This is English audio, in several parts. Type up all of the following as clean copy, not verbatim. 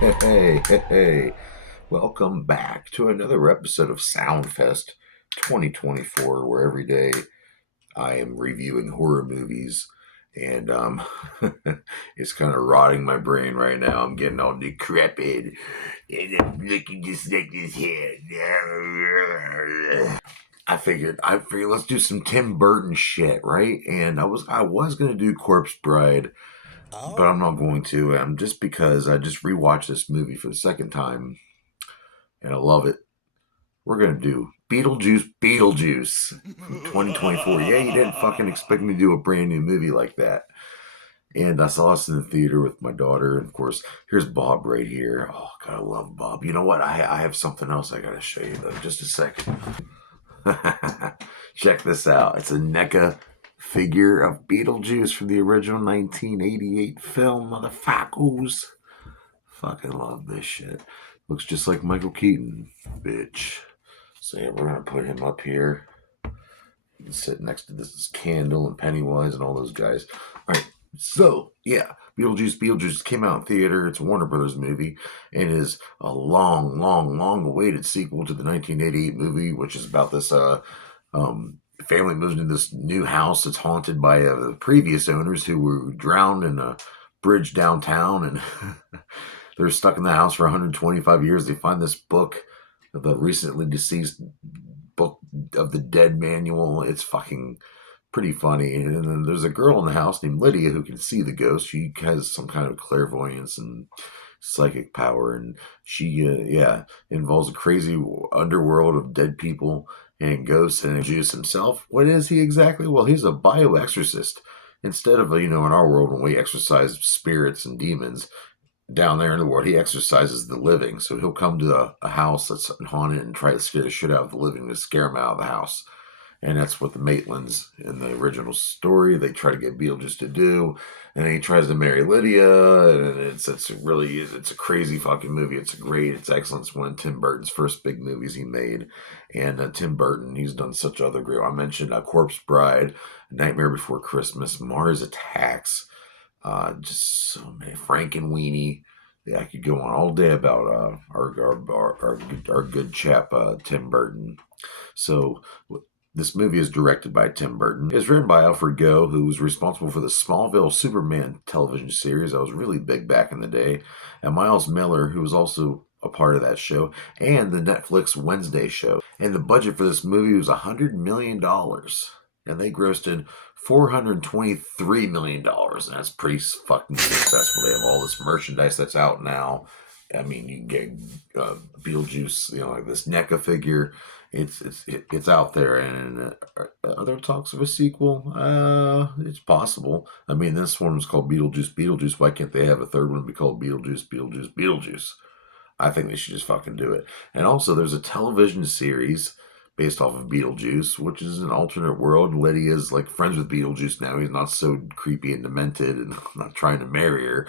Hey. Welcome back to another episode of Soundfest 2024, where every day I am reviewing horror movies. And it's kind of rotting my brain right now. I'm getting all decrepit. And I'm looking just like this head. I figured let's do some Tim Burton shit, right? And I was gonna do Corpse Bride, but I'm Oh, not going to. Just because I just rewatched this movie for the second time and I love it. We're gonna do Beetlejuice from 2024. Yeah, you didn't fucking expect me to do a brand new movie like that. And I saw this in the theater with my daughter, and of course, here's Bob right here. Oh God, I love Bob. You know what? I have something else I gotta show you though. Just a second. Check this out. It's a NECA figure of Beetlejuice from the original 1988 film, motherfuckers. Fucking love this shit. Looks just like Michael Keaton, bitch. So yeah, we're gonna put him up here. He can sit next to this Candle and Pennywise and all those guys. All right. So yeah, Beetlejuice came out in theater. It's a Warner Brothers movie and is a long awaited sequel to the 1988 movie, which is about this family moves into this new house that's haunted by the previous owners who were drowned in a bridge downtown, and they're stuck in the house for 125 years. They find this book, the recently deceased book of the dead manual. It's fucking pretty funny. And then there's a girl in the house named Lydia who can see the ghost. She has some kind of clairvoyance and psychic power, and she involves a crazy underworld of dead people and ghosts. And Juice himself, what is he exactly? Well, he's a bioexorcist. Instead of in our world when we exorcise spirits and demons, down there in the world, he exorcises the living. So he'll come to a house that's haunted and try to scare the shit out of the living to scare them out of the house. And that's what the Maitlands in the original story, they try to get Beetlejuice to do. And then he tries to marry Lydia. And it's a crazy fucking movie. It's excellent. It's one of Tim Burton's first big movies he made. And Tim Burton, he's done such other great. I mentioned Corpse Bride, Nightmare Before Christmas, Mars Attacks. Just so many. Frankenweenie. Yeah, I could go on all day about our good chap Tim Burton. So this movie is directed by Tim Burton. It's written by Alfred Goh, who was responsible for the Smallville Superman television series that was really big back in the day, and Miles Miller, who was also a part of that show, and the Netflix Wednesday show. And the budget for this movie was $100 million, and they grossed in $423 million, and that's pretty fucking successful. They have all this merchandise that's out now. I mean, you can get Beetlejuice, like this NECA figure. It's out there, and are there talks of a sequel? It's possible. I mean, this one was called Beetlejuice. Why can't they have a third one be called Beetlejuice? I think they should just fucking do it. And also, there's a television series based off of Beetlejuice, which is an alternate world. Lydia's like friends with Beetlejuice now. He's not so creepy and demented and not trying to marry her.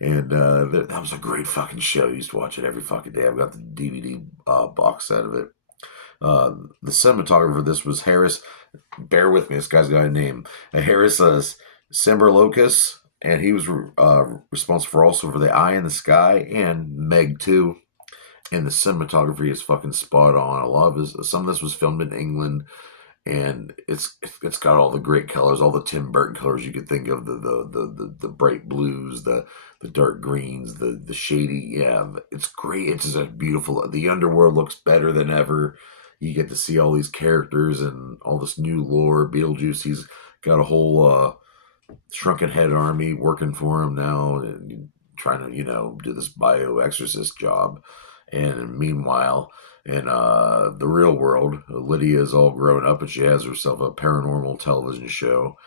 And that was a great fucking show. I used to watch it every fucking day. I've got the DVD box set of it. The cinematographer for this was Harris. Bear with me, this guy's got a name. Harris Semberlocus, and he was responsible also for The Eye in the Sky and Meg 2. And the cinematography is fucking spot on. A lot of some of this was filmed in England, and it's got all the great colors, all the Tim Burton colors you could think of, the bright blues, the dark greens, the shady. Yeah, it's great. It's just a beautiful. The underworld looks better than ever. You get to see all these characters and all this new lore. Beetlejuice, he's got a whole shrunken head army working for him now, and trying to do this bioexorcist job. And meanwhile, in the real world, Lydia's all grown up and she has herself a paranormal television show.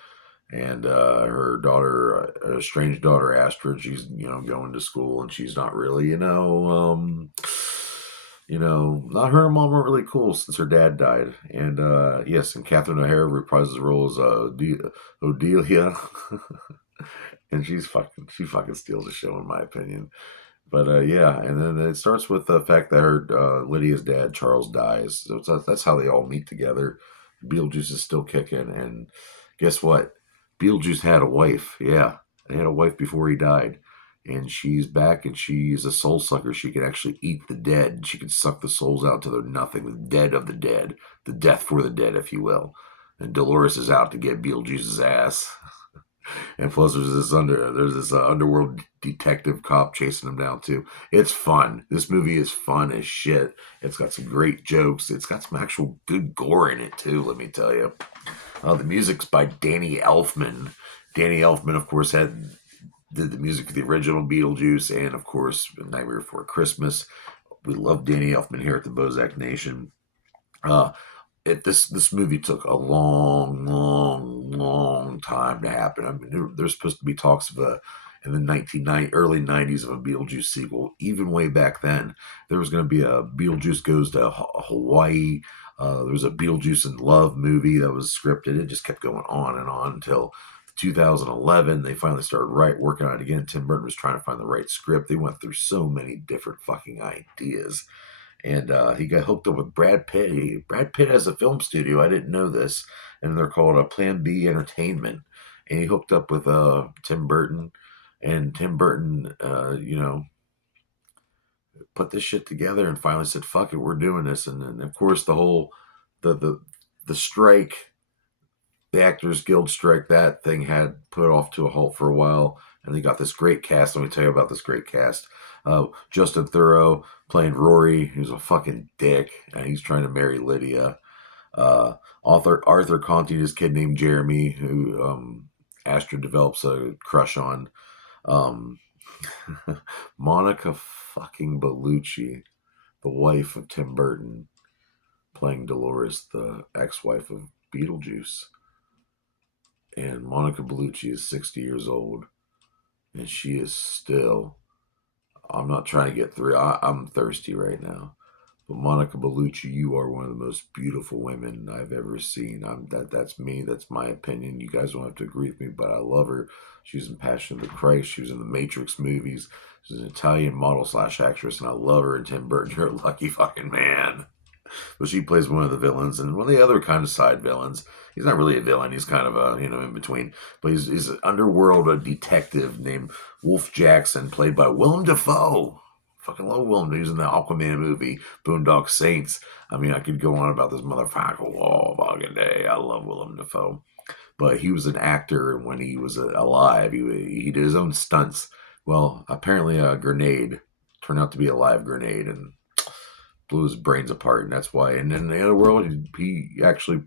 And her daughter, strange daughter Astrid, she's going to school, and she's not really not her and mom weren't really cool since her dad died. And yes, and Catherine O'Hara reprises the role as Odelia, and she fucking steals the show in my opinion. But yeah, and then it starts with the fact that her Lydia's dad Charles dies, so that's how they all meet together. Beetlejuice is still kicking, and guess what? Beetlejuice had a wife. Yeah, he had a wife before he died, and she's back, and she's a soul sucker. She can actually eat the dead. She can suck the souls out to their nothing, the dead of the dead, the death for the dead, if you will. And Dolores is out to get Beetlejuice's ass. And plus, there's this underworld detective cop chasing him down too. It's fun. This movie is fun as shit. It's got some great jokes. It's got some actual good gore in it too. Let me tell you. The music's by Danny Elfman. Danny Elfman, of course, did the music for the original Beetlejuice and, of course, Nightmare Before Christmas. We love Danny Elfman here at the Bozak Nation. Uh, this movie took a long time to happen. I mean, there's supposed to be talks of in the early 90s of a Beetlejuice sequel. Even way back then, there was going to be a Beetlejuice Goes to Hawaii. There was a Beetlejuice in Love movie that was scripted. It just kept going on and on until 2011. They finally started working on it again. Tim Burton was trying to find the right script. They went through so many different fucking ideas. And he got hooked up with Brad Pitt. Brad Pitt has a film studio. I didn't know this. And they're called Plan B Entertainment. And he hooked up with Tim Burton. And Tim Burton, put this shit together and finally said, fuck it, we're doing this. And then, of course, the strike, the Actors Guild strike, that thing had put off to a halt for a while. And they got this great cast. Let me tell you about this great cast. Justin Theroux playing Rory, who's a fucking dick, and he's trying to marry Lydia. Arthur Conti, this kid named Jeremy, who Astrid develops a crush on. Monica fucking Bellucci, the wife of Tim Burton, playing Dolores, the ex-wife of Beetlejuice. And Monica Bellucci is 60 years old, and she is still... I'm not trying to get through. I'm thirsty right now. But Monica Bellucci, you are one of the most beautiful women I've ever seen. That's me. That's my opinion. You guys don't have to agree with me, but I love her. She was in Passion of the Christ. She was in the Matrix movies. She's an Italian model / actress, and I love her. And Tim Burton, you're a lucky fucking man. But she plays one of the villains, and one of the other kind of side villains. He's not really a villain. He's kind of a, in between. But he's an underworld, a detective named Wolf Jackson, played by Willem Dafoe. Fucking love Willem. He was in the Aquaman movie, Boondock Saints. I mean, I could go on about this motherfucker all fucking day. I love Willem Dafoe. But he was an actor when he was alive. He did his own stunts. Well, apparently a grenade turned out to be a live grenade, and blew his brains apart, and that's why. And in the underworld, he's actually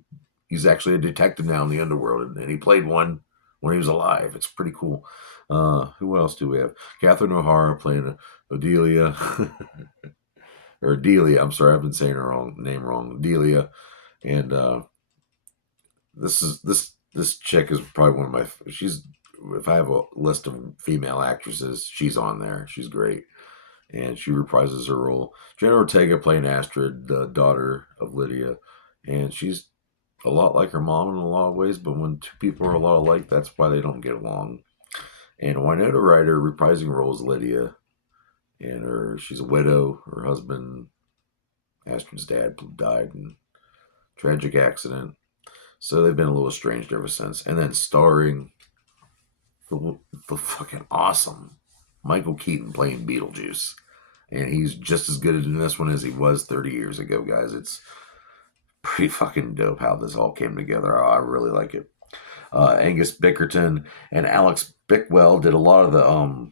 a detective now in the underworld, and he played one when he was alive. It's pretty cool. Who else do we have? Catherine O'Hara playing Odelia, or Delia. I'm sorry, I've been saying her name wrong. Delia, and this chick is probably one of my. If I have a list of female actresses, she's on there. She's great. And she reprises her role. Jenna Ortega playing Astrid, the daughter of Lydia. And she's a lot like her mom in a lot of ways, but when two people are a lot alike, that's why they don't get along. And Winona Ryder reprising role as Lydia. And she's a widow. Her husband, Astrid's dad, died in a tragic accident. So they've been a little estranged ever since. And then starring the fucking awesome Michael Keaton playing Beetlejuice. And he's just as good in this one as he was 30 years ago, guys. It's pretty fucking dope how this all came together. I really like it. Angus Bickerton and Alex Bickwell did a lot of the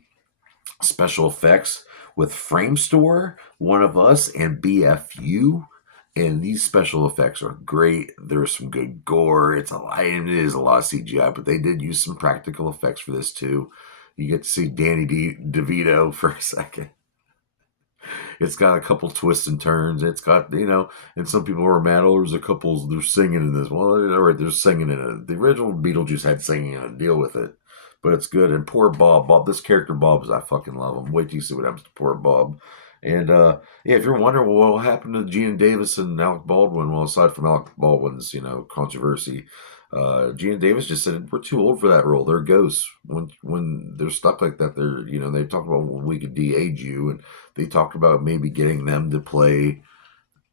special effects with Framestore, One of Us, and BFU. And these special effects are great. There's some good gore. It is a lot of CGI, but they did use some practical effects for this too. You get to see Danny DeVito for a second. It's got a couple twists and turns. It's got, and some people are mad, there's a couple, they're singing in this. Well, all right, they're singing in it. The original Beetlejuice had singing in it. Deal with it. But it's good. And poor Bob, this character Bob, I fucking love him. Wait till you see what happens to poor Bob. And if you're wondering, what happened to Gina Davis and Alec Baldwin? Well, aside from Alec Baldwin's, controversy, Gina Davis just said, we're too old for that role. They're ghosts. When they're stuck like that, they talked about when we could de-age you, and they talked about maybe getting them to play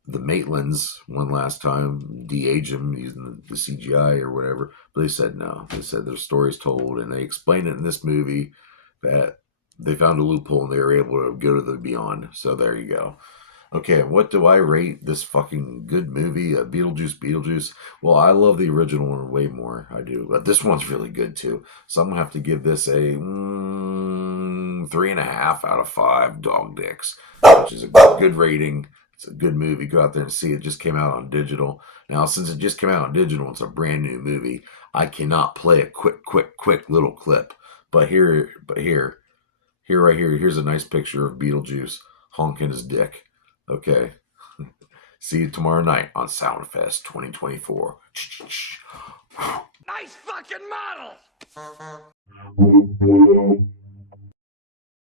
the Maitlands one last time, de-age them using the CGI or whatever. But they said no. They said their story's told, and they explained it in this movie that They found a loophole and they were able to go to the beyond. So there you go. Okay, what do I rate this fucking good movie, Beetlejuice Beetlejuice? Well, I love the original one way more. I do, but this one's really good too. So I'm gonna have to give this a 3.5 out of 5 dog dicks, which is a good rating. It's a good movie. Go out there and see it. Just came out on digital. Now, since it just came out on digital, it's a brand new movie. I cannot play a quick little clip. But here, right here, here's a nice picture of Beetlejuice honking his dick. Okay. See you tomorrow night on Soundfest 2024. Nice fucking model!